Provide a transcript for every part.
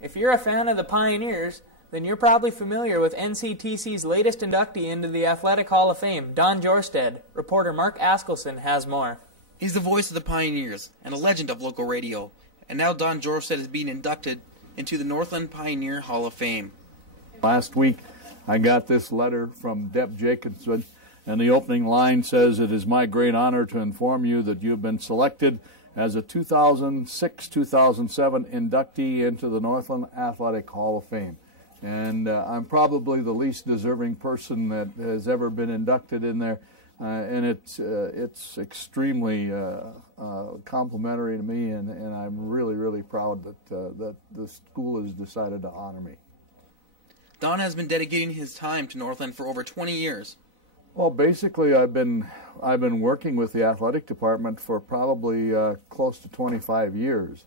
If you're a fan of the Pioneers, then you're probably familiar with NCTC's latest inductee into the Athletic Hall of Fame, Don Jorstad. Reporter Mark Askelson has more. He's the voice of the Pioneers and a legend of local radio, and now Don Jorstad is being inducted into the Northland Pioneer Hall of Fame. Last week I got this letter from Deb Jacobson, and the opening line says, "It is my great honor to inform you that you have been selected as a 2006-2007 inductee into the Northland Athletic Hall of Fame." And I'm probably the least deserving person that has ever been inducted in there, and it's extremely complimentary to me, and I'm really proud that the school has decided to honor me. Don has been dedicating his time to Northland for over 20 years. Well, basically, I've been working with the athletic department for probably close to 25 years.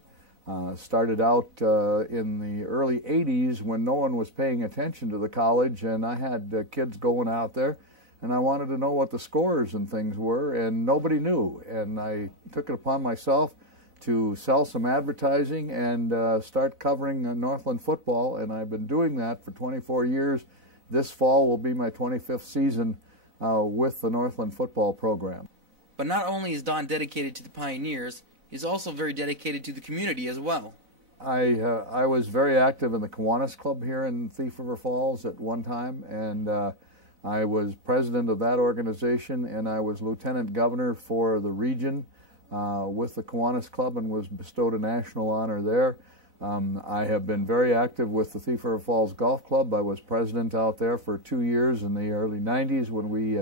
Started out in the early 80s when no one was paying attention to the college, and I had kids going out there, and I wanted to know what the scores and things were, and nobody knew. And I took it upon myself to sell some advertising and start covering Northland football, and I've been doing that for 24 years. This fall will be my 25th season with the Northland football program. But not only is Don dedicated to the Pioneers, he's also very dedicated to the community as well. I was very active in the Kiwanis Club here in Thief River Falls at one time, and I was president of that organization, and I was lieutenant governor for the region with the Kiwanis Club and was bestowed a national honor there. I have been very active with the Thief River Falls Golf Club. I was president out there for 2 years in the early 90s when we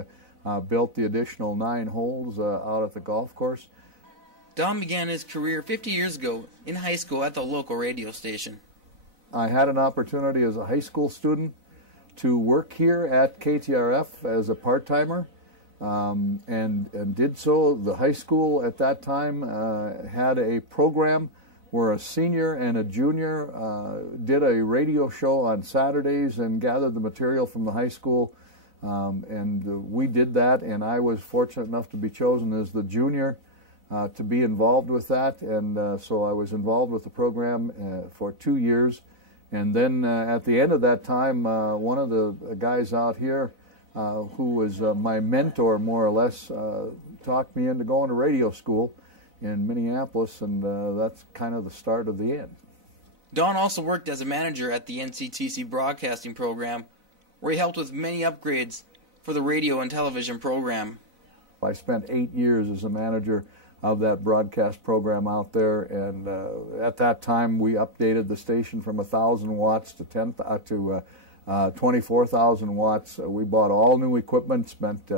built the additional 9 holes out at the golf course. Don began his career 50 years ago in high school at the local radio station. I had an opportunity as a high school student to work here at KTRF as a part-timer and did so. The high school at that time had a program where a senior and a junior did a radio show on Saturdays and gathered the material from the high school, and we did that, and I was fortunate enough to be chosen as the junior to be involved with that, and so I was involved with the program for 2 years. And then at the end of that time, one of the guys out here who was my mentor more or less talked me into going to radio school in Minneapolis, and that's kind of the start of the end. Don also worked as a manager at the NCTC broadcasting program, where he helped with many upgrades for the radio and television program. I spent 8 years as a manager of that broadcast program out there, and at that time we updated the station from 1,000 watts to 24,000 watts. We bought all new equipment, spent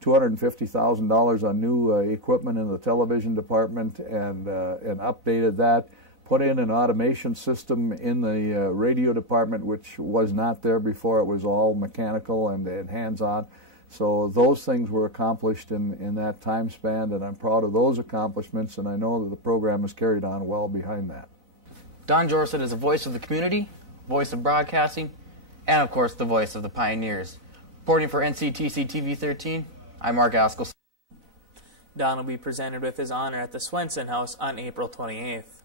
$250,000 on new equipment in the television department, and updated that, put in an automation system in the radio department, which was not there before. It was all mechanical and hands-on. So those things were accomplished in that time span, and I'm proud of those accomplishments, and I know that the program has carried on well behind that. Don Jorstad is a voice of the community, voice of broadcasting, and of course the voice of the Pioneers. Reporting for NCTC TV 13, I'm Mark Askelson. Don will be presented with his honor at the Swenson House on April 28th.